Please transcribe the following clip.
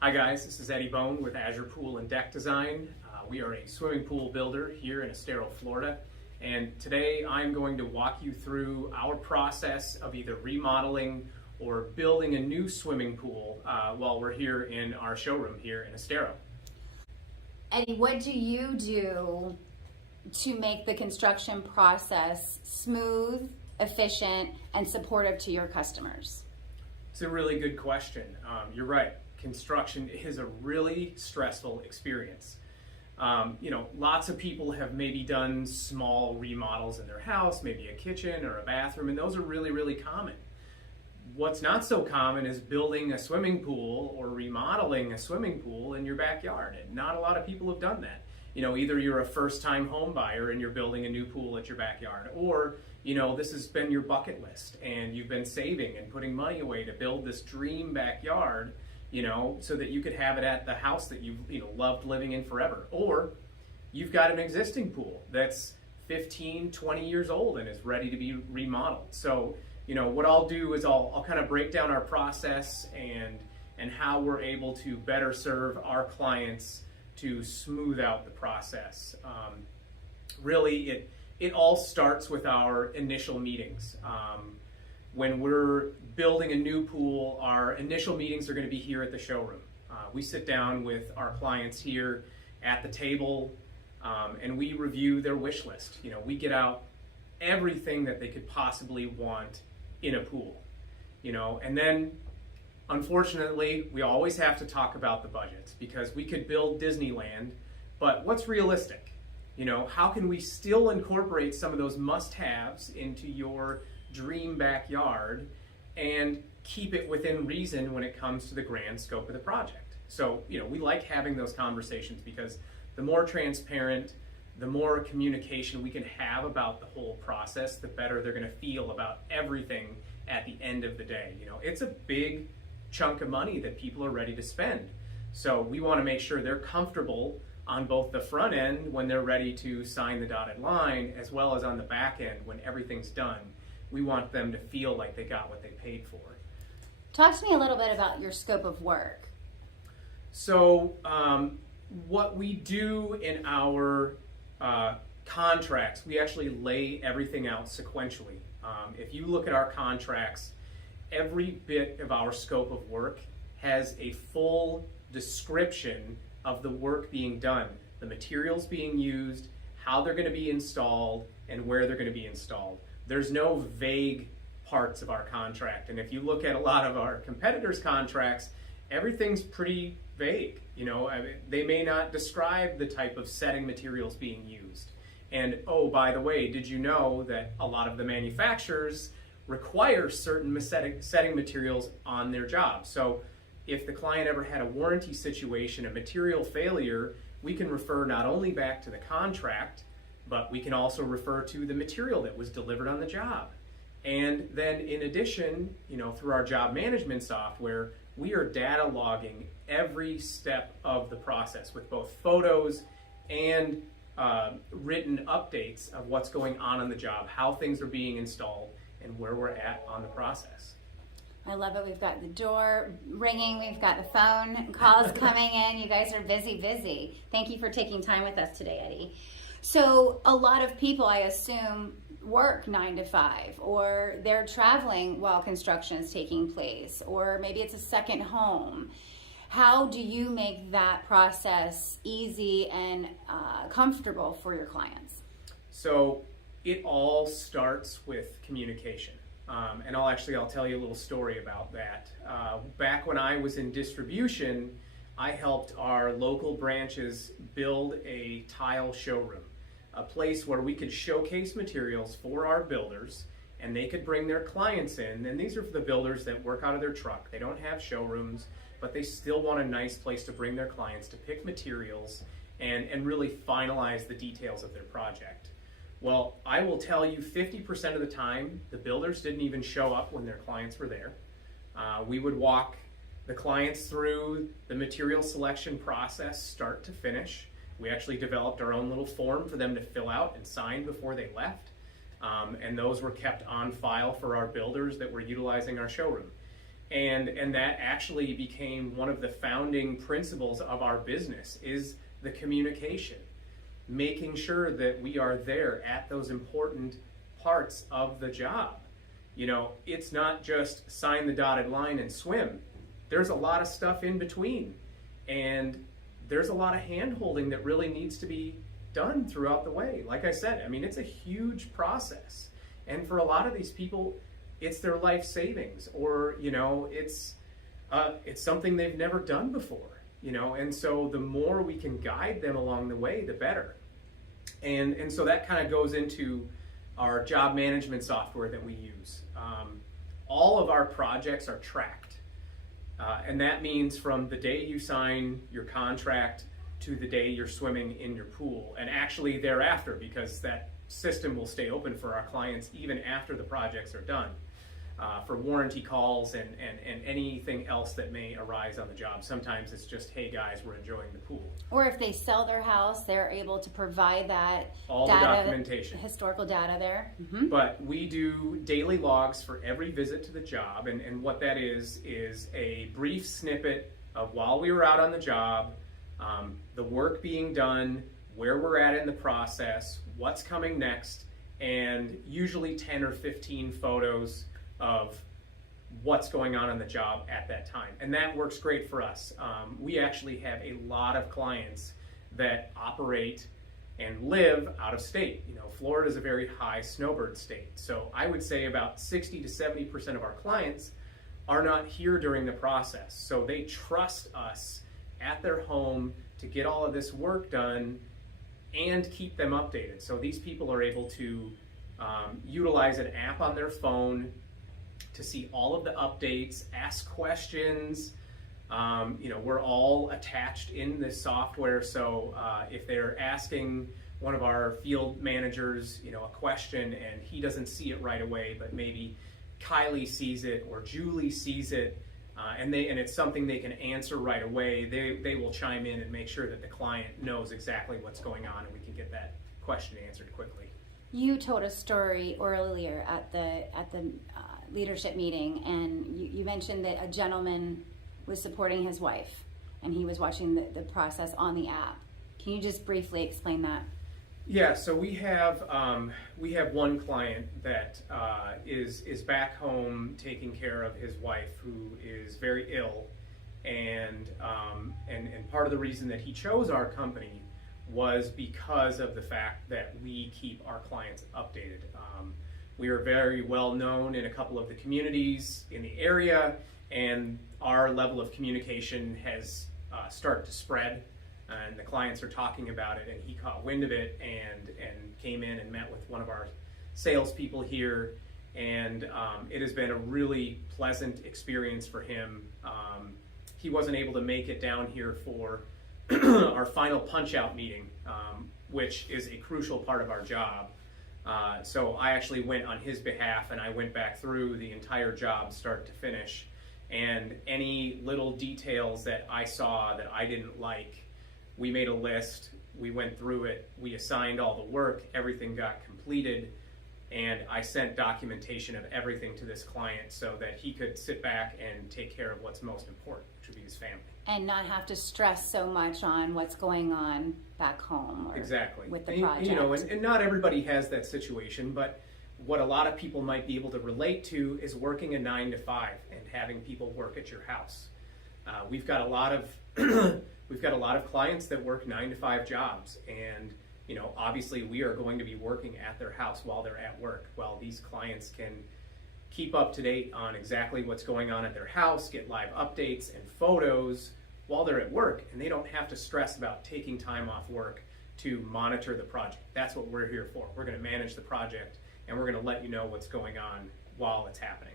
Hi guys, this is Eddie Bone with Azure Pool and Deck Design. We are a swimming pool builder here in Estero, Florida. And today I'm going to walk you through our process of either remodeling or building a new swimming pool while we're here in our showroom here in Estero. Eddie, what do you do to make the construction process smooth, efficient, and supportive to your customers? It's a really good question. You're right. Construction is a really stressful experience. Lots of people have maybe done small remodels in their house, maybe a kitchen or a bathroom, and those are really, really common. What's not so common is building a swimming pool or remodeling a swimming pool in your backyard, and not a lot of people have done that. Either you're a first-time home buyer and you're building a new pool at your backyard, or this has been your bucket list and you've been saving and putting money away to build this dream backyard, so that you could have it at the house that you've loved living in forever. Or you've got an existing pool that's 15, 20 years old and is ready to be remodeled. So, what I'll do is I'll kind of break down our process and how we're able to better serve our clients to smooth out the process. Really, it all starts with our initial meetings. When we're building a new pool, our initial meetings are going to be here at the showroom. We sit down with our clients here at the table and we review their wish list. We get out everything that they could possibly want in a pool. And then unfortunately, we always have to talk about the budgets, because we could build Disneyland, but what's realistic? How can we still incorporate some of those must-haves into your dream backyard and keep it within reason when it comes to the grand scope of the project? So, we like having those conversations, because the more transparent, the more communication we can have about the whole process, the better they're going to feel about everything at the end of the day. It's a big chunk of money that people are ready to spend. So we want to make sure they're comfortable on both the front end when they're ready to sign the dotted line, as well as on the back end when everything's done. We want them to feel like they got what they paid for. Talk to me a little bit about your scope of work. So what we do in our contracts, we actually lay everything out sequentially. If you look at our contracts, every bit of our scope of work has a full description of the work being done, the materials being used, how they're going to be installed, and where they're going to be installed. There's no vague parts of our contract. And if you look at a lot of our competitors' contracts, everything's pretty vague. They may not describe the type of setting materials being used. And oh, by the way, did you know that a lot of the manufacturers require certain setting materials on their job? So if the client ever had a warranty situation, a material failure, we can refer not only back to the contract, but we can also refer to the material that was delivered on the job. And then in addition, through our job management software, we are data logging every step of the process with both photos and written updates of what's going on the job, how things are being installed, and where we're at on the process. I love it. We've got the door ringing. We've got the phone calls coming in. You guys are busy. Thank you for taking time with us today, Eddie. So a lot of people, I assume, work 9 to 5, or they're traveling while construction is taking place, or maybe it's a second home. How do you make that process easy and comfortable for your clients? So it all starts with communication. And I'll tell you a little story about that. Back when I was in distribution, I helped our local branches build a tile showroom, a place where we could showcase materials for our builders, and they could bring their clients in. And these are for the builders that work out of their truck. They don't have showrooms, but they still want a nice place to bring their clients to pick materials and really finalize the details of their project. Well, I will tell you 50% of the time, the builders didn't even show up when their clients were there. We would walk the clients through the material selection process, start to finish. We actually developed our own little form for them to fill out and sign before they left. And those were kept on file for our builders that were utilizing our showroom. And that actually became one of the founding principles of our business, is the communication, making sure that we are there at those important parts of the job. You know, it's not just sign the dotted line and swim. There's a lot of stuff in between, and there's a lot of hand-holding that really needs to be done throughout the way. Like I said, I mean, it's a huge process, and for a lot of these people, it's their life savings, or you know, it's something they've never done before. You know, and so the more we can guide them along the way, the better. And so that kind of goes into our job management software that we use. All of our projects are tracked. And that means from the day you sign your contract to the day you're swimming in your pool, and actually thereafter, because that system will stay open for our clients even after the projects are done, for warranty calls and anything else that may arise on the job. Sometimes it's just, hey guys, we're enjoying the pool. Or if they sell their house, they're able to provide that all data, the documentation, historical data there. But we do daily logs for every visit to the job, and what that is a brief snippet of while we were out on the job, the work being done, where we're at in the process, what's coming next, and usually 10 or 15 photos of what's going on the job at that time. And that works great for us. We actually have a lot of clients that operate and live out of state. You know, Florida is a very high snowbird state. So I would say about 60 to 70% of our clients are not here during the process. So they trust us at their home to get all of this work done and keep them updated. So these people are able to utilize an app on their phone to see all of the updates, ask questions. You know, we're all attached in this software, so if they're asking one of our field managers, you know, a question and he doesn't see it right away, but maybe Kylie sees it or Julie sees it, and it's something they can answer right away, they will chime in and make sure that the client knows exactly what's going on and we can get that question answered quickly. You told a story earlier at the leadership meeting, and you mentioned that a gentleman was supporting his wife and he was watching the process on the app. Can you just briefly explain that? Yeah, so we have one client that is back home taking care of his wife, who is very ill, and part of the reason that he chose our company was because of the fact that we keep our clients updated. We are very well known in a couple of the communities in the area, and our level of communication has started to spread, and the clients are talking about it, and he caught wind of it and came in and met with one of our salespeople here, and it has been a really pleasant experience for him. He wasn't able to make it down here for our final punch-out meeting, which is a crucial part of our job. So I actually went on his behalf, and I went back through the entire job start to finish, and any little details that I saw that I didn't like, we made a list, we went through it, we assigned all the work, everything got completed, and I sent documentation of everything to this client so that he could sit back and take care of what's most important, which would be his family. And not have to stress so much on what's going on back home or exactly with the project. You know, and not everybody has that situation, but what a lot of people might be able to relate to is working a 9 to 5 and having people work at your house. We've got a lot of clients that work 9 to 5 jobs, and you know, obviously we are going to be working at their house while they're at work. Well, these clients can keep up to date on exactly what's going on at their house, get live updates and photos while they're at work, and they don't have to stress about taking time off work to monitor the project. That's what we're here for. We're going to manage the project, and we're going to let you know what's going on while it's happening.